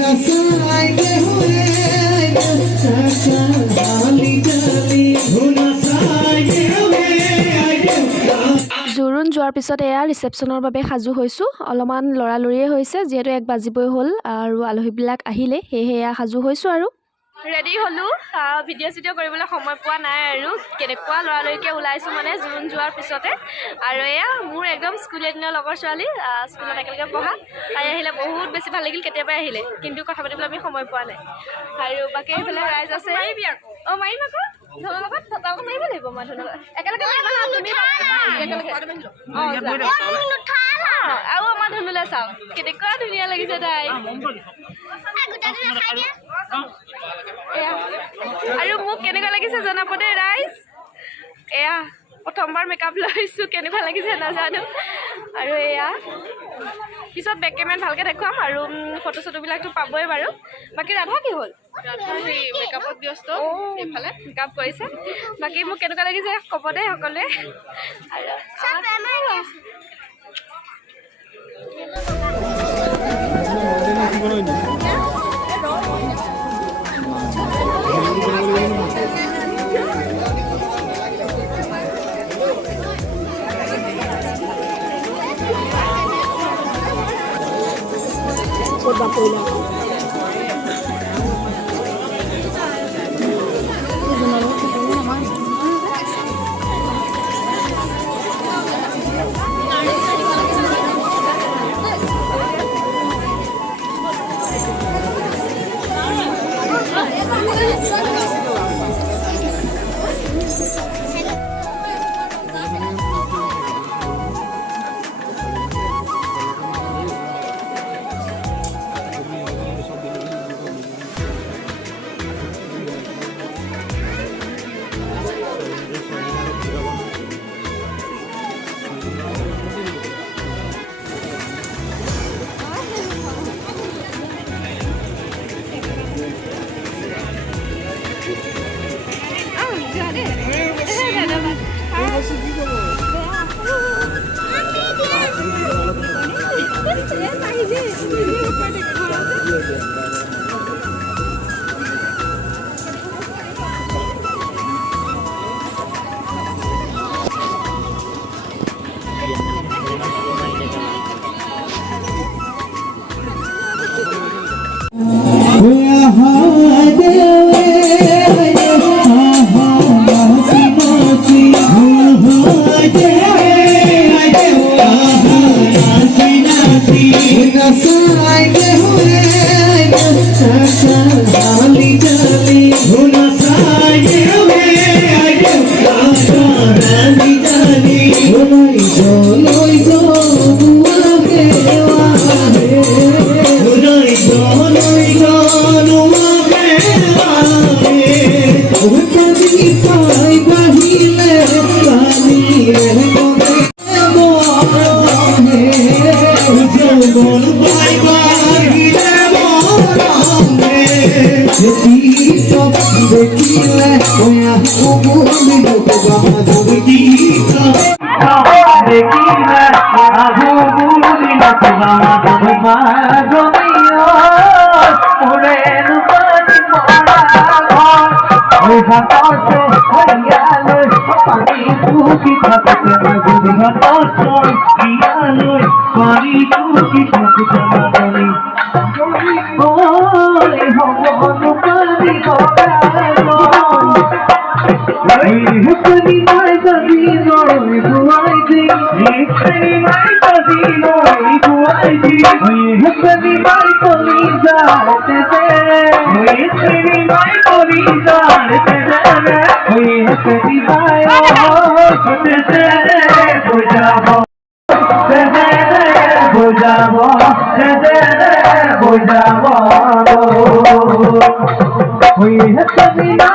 জোৰোণ যোৱাৰ পিছত এয়া ৰিচেপশ্যনৰ বাবে সাজু হৈছোঁ। অলপমান লৰালৰিয়ে হৈছে যিহেতু 1 বাজিবই হ'ল আৰু আলহীবিলাক আহিলে, সেয়েহে এয়া সাজু হৈছোঁ আৰু ৰেডি হ'লোঁ। ভিডিঅ' চিডিঅ' কৰিবলৈ সময় পোৱা নাই আৰু কেনেকুৱা লৰালৰিকৈ ওলাইছোঁ মানে জোৰোণ যোৱাৰ পিছতে। আৰু এয়া মোৰ একদম স্কুলীয়া দিনৰ লগৰ ছোৱালী, স্কুলত একেলগে পঢ়া। তাই আহিলে বহুত বেছি ভাল লাগিল, কেতিয়াবাই আহিলে, কিন্তু কথা পাতিবলৈ আমি সময় পোৱা নাই। আৰু বাকী এইফালে ৰাইজ আছে। অঁ মাৰিম আকৌ ধনৰ লগত থকাও মাৰিব লাগিব। মই ধনৰ লগত একেলগে আৰু আমাৰ ধনুলৈ চাওক কেনেকুৱা ধুনীয়া লাগিছে তাই। আৰু মোক কেনেকুৱা লাগিছে জনাব দেই ৰাইজ। এয়া প্ৰথমবাৰ মেকআপ লৈছোঁ, কেনেকুৱা লাগিছে নাজানো। আৰু এয়া পিছত বেক কেমেৰাত ভালকৈ দেখুৱাম আৰু ফটো চটোবিলাকতো পাবই বাৰু। বাকী ৰাধা কি হ'ল? ৰাধা সেই মেকআপত ব্যস্ত, এইফালে মেকআপ কৰিছে। বাকী মোক কেনেকুৱা লাগিছে ক'ব দেই সকলোৱে। তুমি না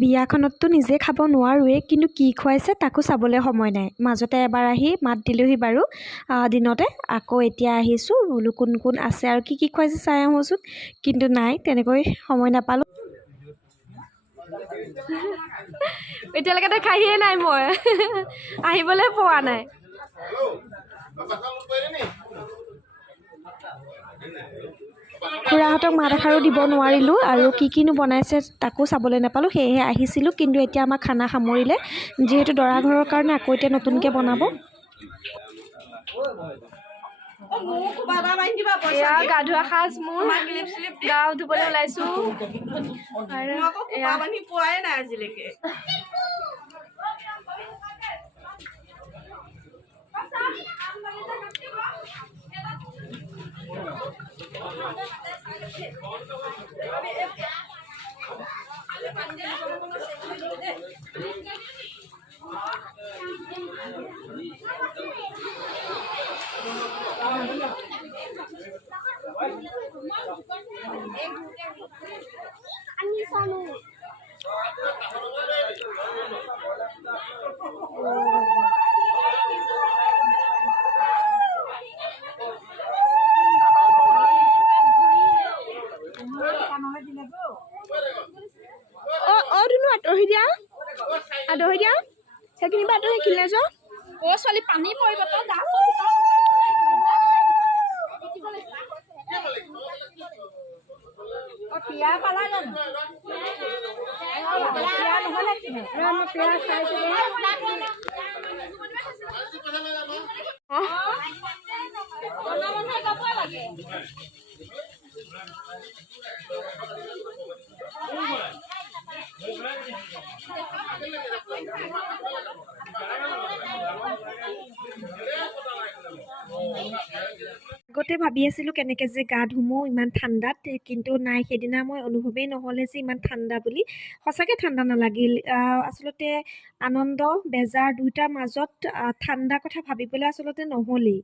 বিয়াখনততো নিজে খাব নোৱাৰোৱেই, কিন্তু কি খুৱাইছে তাকো চাবলৈ সময় নাই। মাজতে এবাৰ আহি মাত দিলোহি বাৰু দিনতে, আকৌ এতিয়া আহিছোঁ বোলো কোন কোন আছে আৰু কি খুৱাইছে চাই আহোঁচোন, কিন্তু নাই, তেনেকৈ সময় নাপালোঁ। এতিয়ালৈকে দেখাহিয়ে নাই মই, আহিবলৈ পোৱা নাই। খুৰাহঁতক মাত এষাৰো দিব নোৱাৰিলোঁ আৰু কিনো বনাইছে তাকো চাবলৈ নাপালোঁ, সেয়েহে আহিছিলোঁ। কিন্তু এতিয়া আমাৰ খানা সামৰিলে, যিহেতু দৰা ঘৰৰ কাৰণে আকৌ এতিয়া নতুনকৈ বনাব। গা ধোৱা সাজ মোৰ, গা ধুবলৈ ওলাইছোঁ। আঁতৰি দিয়া, সেইখিনি পৰা আঁতৰি শিকিলে যোৱা। ছোৱালী পানী পৰিব তই যা। পিয়া পালা জানো? আগতে ভাবি আছিলোঁ কেনেকৈ যে গা ধুমো ইমান ঠাণ্ডাত, কিন্তু নাই, সেইদিনা মই অনুভৱেই নহ'লে যে ইমান ঠাণ্ডা বুলি। সঁচাকৈ ঠাণ্ডা নালাগিল। আচলতে আনন্দ বেজাৰ দুয়োটাৰ মাজত ঠাণ্ডা কথা ভাবিবলৈ আচলতে নহ'লেই।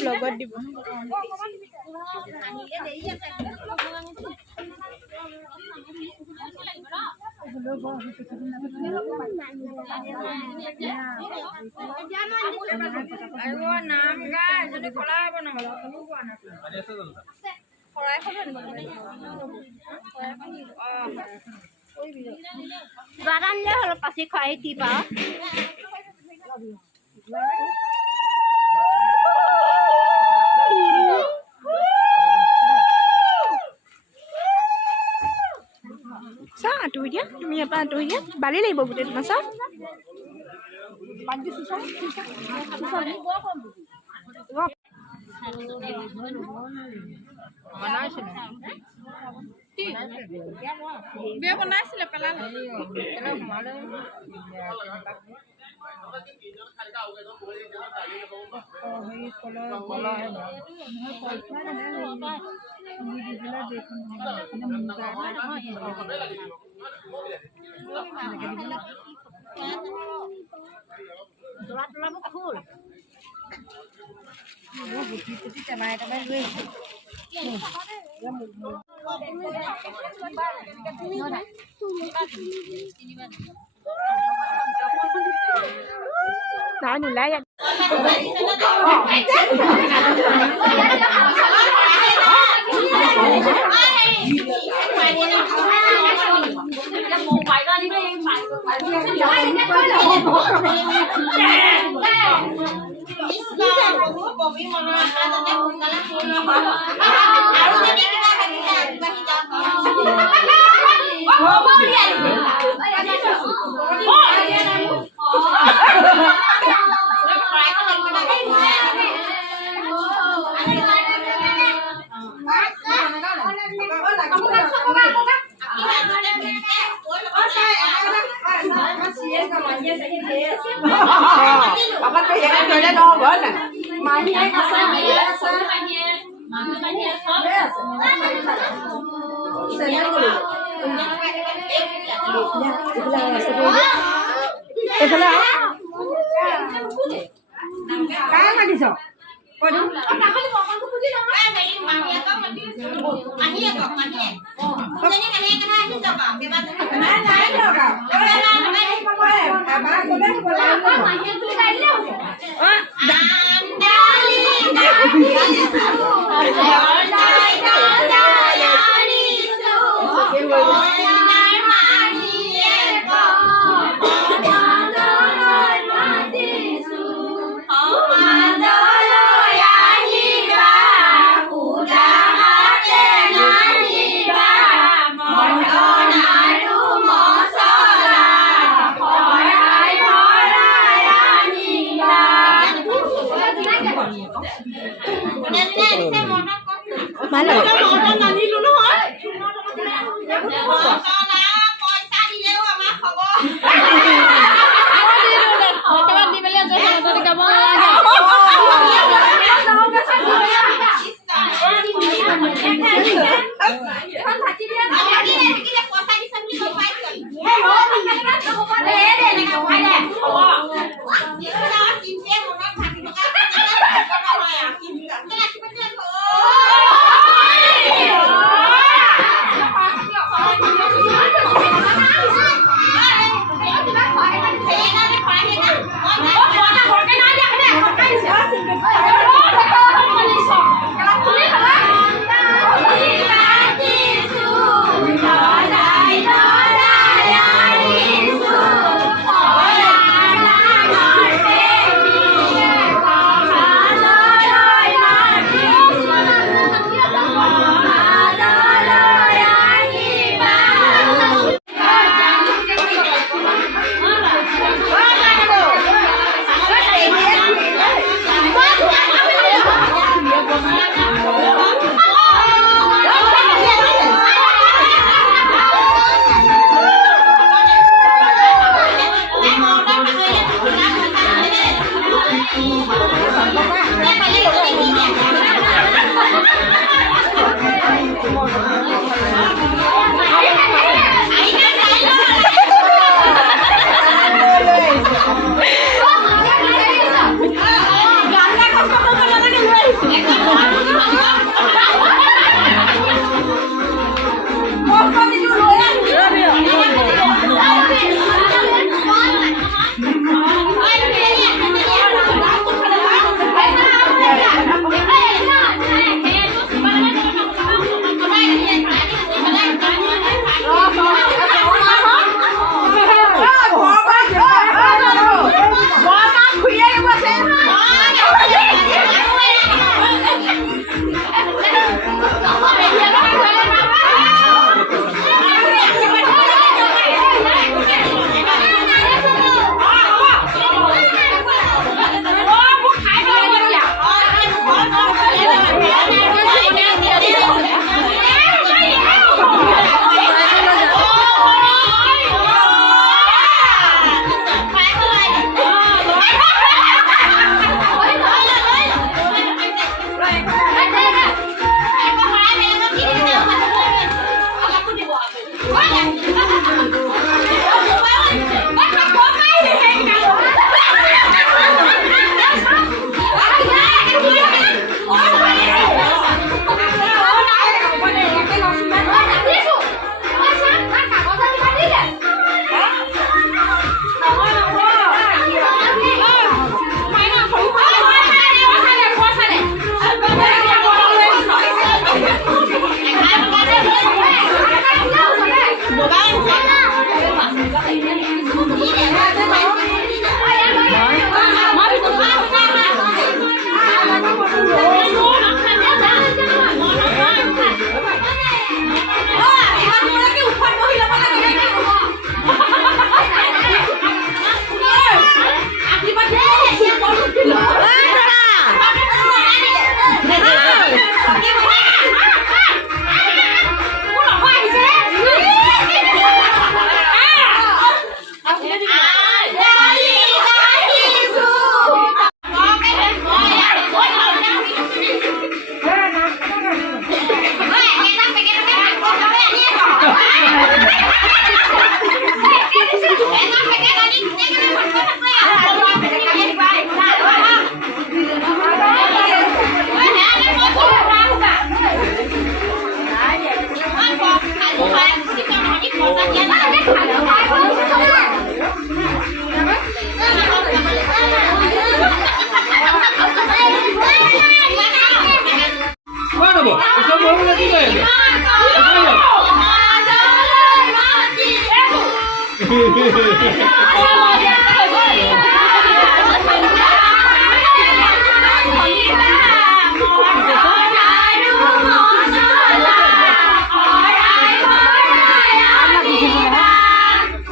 ব্লগত দিব। নাম গাই যদি খোলা হ'ব নহ'লে বাগানলে হ'ল পাচি খুৱাই দি পা চা আঁতৰি দিয়া, তুমি ইয়াৰ পৰা আঁতৰি দিয়া, বালি লাগিব গোটেই তোমাৰ চা। বিয়া বনাইছিলে পেলালে Nói nụ lấy anh. Bakit kaya ka na noon? Mahiya ka sa Kaya ka diso? Pwede?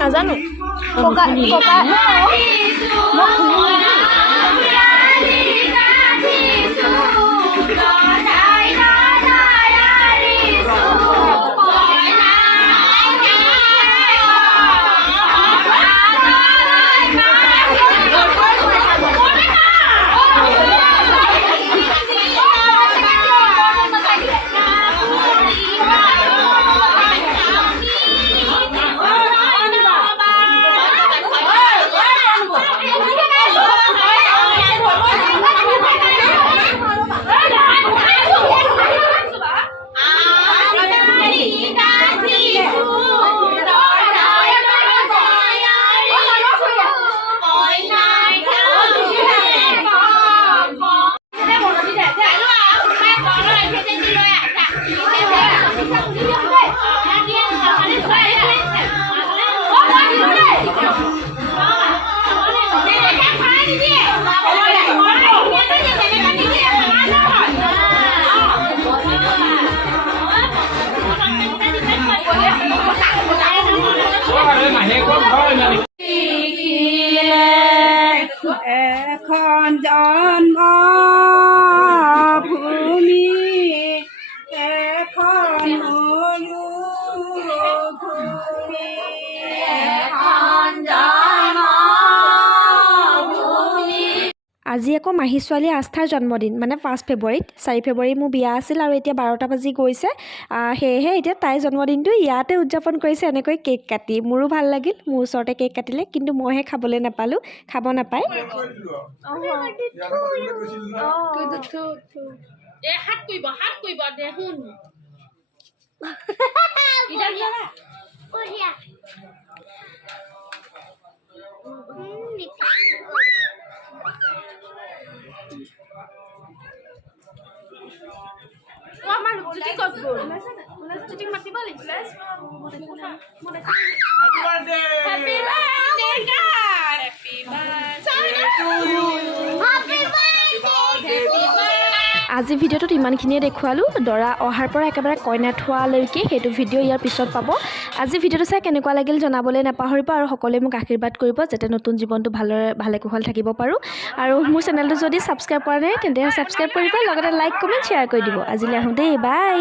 নাজানো ককা ককা এখন জন্ম ভূমি এখন ভূমি আজি আকৌ মাহী ছোৱালী আস্থাৰ জন্মদিন মানে 5 ফেব্ৰুৱাৰীত 4 ফেব্ৰুৱাৰী মোৰ বিয়া আছিল আৰু এতিয়া 12টা বাজি গৈছে সেয়েহে এতিয়া তাইৰ জন্মদিনটো ইয়াতে উদযাপন কৰিছে এনেকৈ কেক কাটি মোৰো ভাল লাগিল মোৰ ওচৰতে কেক কাটিলে কিন্তু মইহে খাবলৈ নাপালোঁ খাব নাপায় হাত কৰিব দে শুন আমাৰ ৰূপজ্যোতি ক'ত গ'ল ৰূপজ্যোতিক মাতিব লাগিছিলে হেপী বাৰ্থডে গাড happy birthday to you happy birthday আজি ভিডিঅ'টোত ইমানখিনিয়ে দেখুৱালোঁ দৰা অহাৰ পৰা একেবাৰে কইনা থোৱালৈকে সেইটো ভিডিঅ' ইয়াৰ পিছত পাব আজি ভিডিঅ'টো চাই কেনেকুৱা লাগিল জনাবলৈ নাপাহৰিব আৰু সকলোৱে মোক আশীৰ্বাদ কৰিব যাতে নতুন জীৱনটো ভালে কুশল থাকিব পাৰোঁ আৰু মোৰ চেনেলটো যদি ছাবস্ক্ৰাইব কৰা নাই তেন্তে ছাবস্ক্ৰাইব কৰিব লগতে লাইক কমেণ্ট শ্বেয়াৰ কৰি দিব আজিলৈ আহোঁ দেই বাই